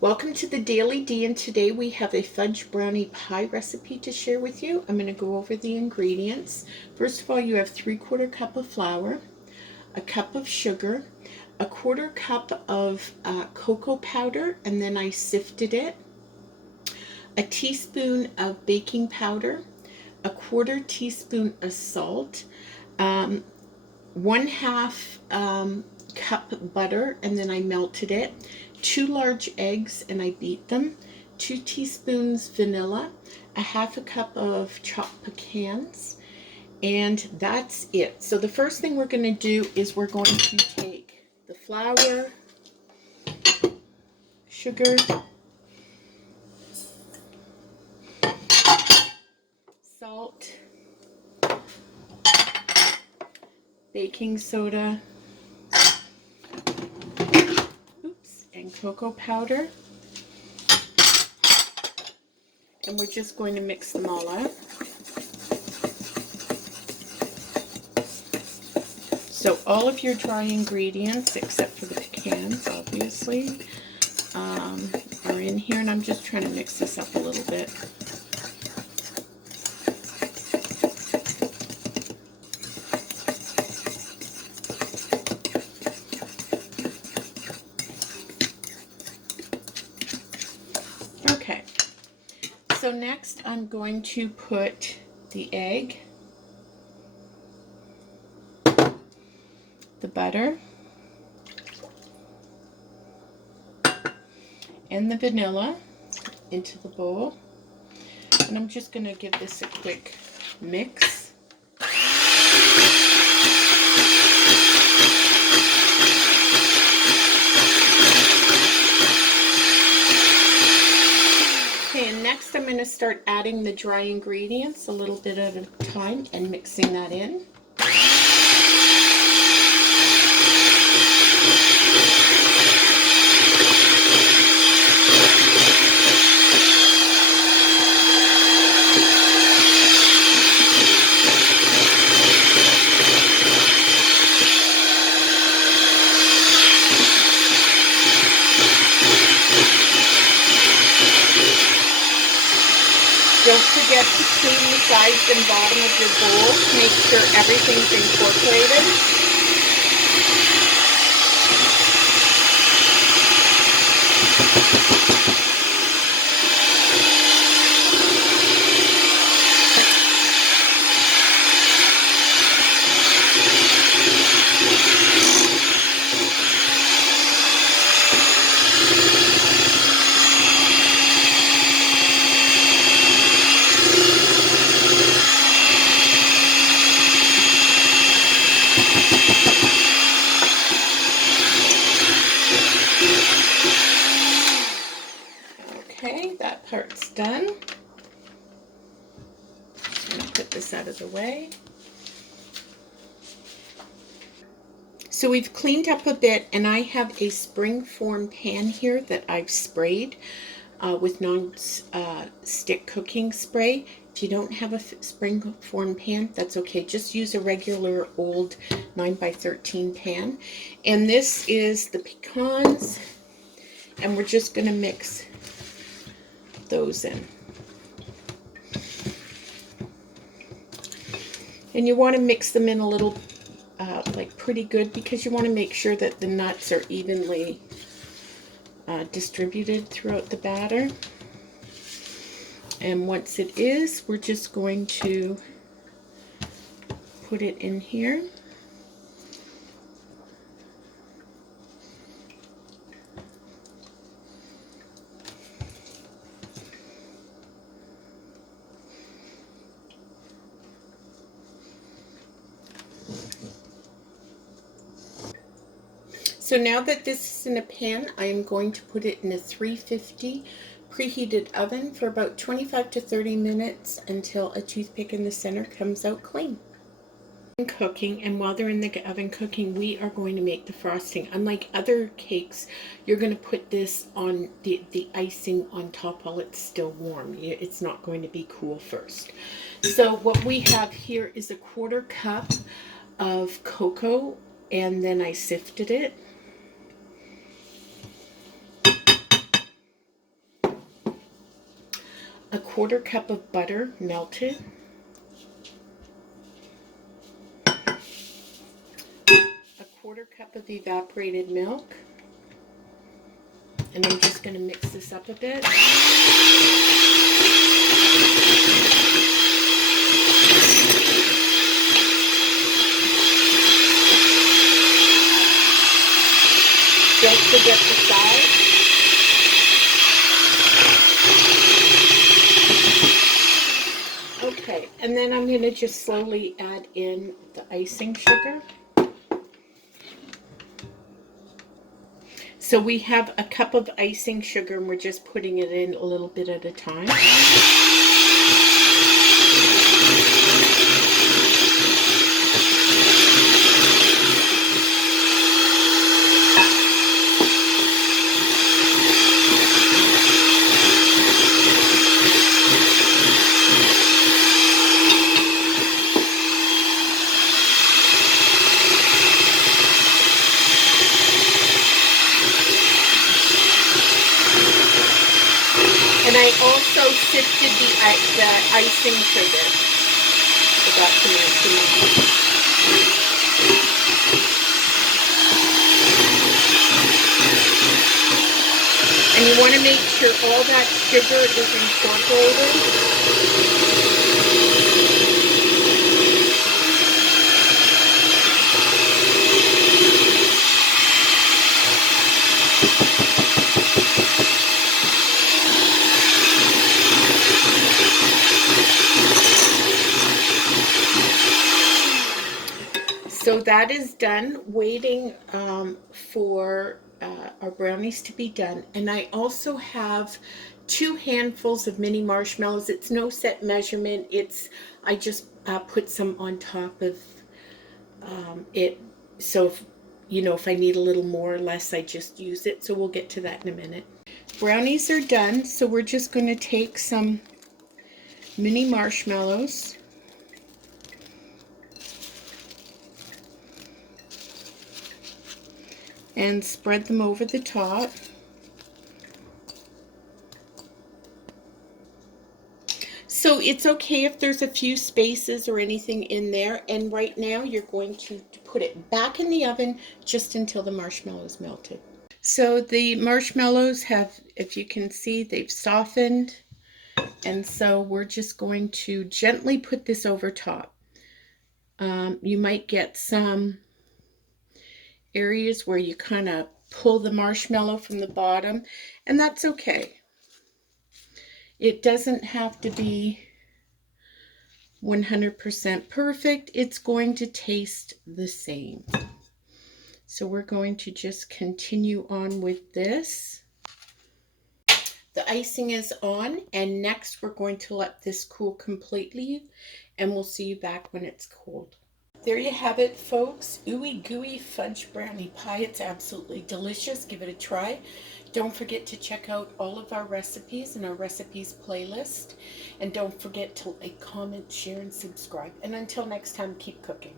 Welcome to the Daily D, and today we have a fudge brownie pie recipe to share with you. I'm going to go over the ingredients. First of all, you have 3/4 cup of flour, a cup of sugar, a 1/4 cup of cocoa powder, and then I sifted it, a teaspoon of baking powder, a 1/4 teaspoon of salt, 1/2 cup butter, and then I melted it, 2 large eggs and I beat them, 2 teaspoons vanilla, a 1/2 cup of chopped pecans, and that's it. So the first thing we're going to do is we're going to take the flour, sugar, salt, baking soda, and cocoa powder, and we're just going to mix them all up. So all of your dry ingredients, except for the pecans, obviously, are in here, and I'm just trying to mix this up a little bit. Okay, so next I'm going to put the egg, the butter, and the vanilla into the bowl, and I'm just going to give this a quick mix. Okay, and next I'm going to start adding the dry ingredients a little bit at a time and mixing that in. Don't forget to clean the sides and bottom of your bowl to make sure everything's incorporated. Okay, that part's done. I'm going to put this out of the way. So we've cleaned up a bit, and I have a spring-form pan here that I've sprayed with non-stick cooking spray. If you don't have a spring-form pan, that's okay. Just use a regular old 9x13 pan. And this is the pecans, and we're just going to mix those in. And you want to mix them in a little like pretty good, because you want to make sure that the nuts are evenly distributed throughout the batter. And once it is, we're just going to put it in here. So now that this is in a pan, I am going to put it in a 350 preheated oven for about 25 to 30 minutes until a toothpick in the center comes out clean. Cooking, and while they're in the oven cooking, we are going to make the frosting. Unlike other cakes, you're going to put this on the icing on top while it's still warm. It's not going to be cool first. So what we have here is a 1/4 cup of cocoa, and then I sifted it. a 1/4 cup of butter melted, a 1/4 cup of evaporated milk, and I'm just going to mix this up a bit. Don't forget the size. Okay, and then I'm going to just slowly add in the icing sugar. So we have a cup of icing sugar and we're just putting it in a little bit at a time. And I also sifted the icing sugar. Forgot to mention that. And you want to make sure all that sugar is incorporated. So that is done, waiting for our brownies to be done. And I also have 2 handfuls of mini marshmallows. It's no set measurement. I just put some on top of it. So if I need a little more or less, I just use it. So we'll get to that in a minute. Brownies are done. So we're just going to take some mini marshmallows. And spread them over the top. So it's okay if there's a few spaces or anything in there. And right now you're going to put it back in the oven just until the marshmallows melted. So the marshmallows have, if you can see, they've softened. And so we're just going to gently put this over top. You might get some areas where you kind of pull the marshmallow from the bottom, and that's okay. It doesn't have to be 100% perfect. It's going to taste the same. So we're going to just continue on with this. The icing is on, and next we're going to let this cool completely, and we'll see you back when it's cold. There you have it, folks. Ooey gooey fudge brownie pie. It's absolutely delicious. Give it a try. Don't forget to check out all of our recipes in our recipes playlist. And don't forget to like, comment, share, and subscribe. And until next time, keep cooking.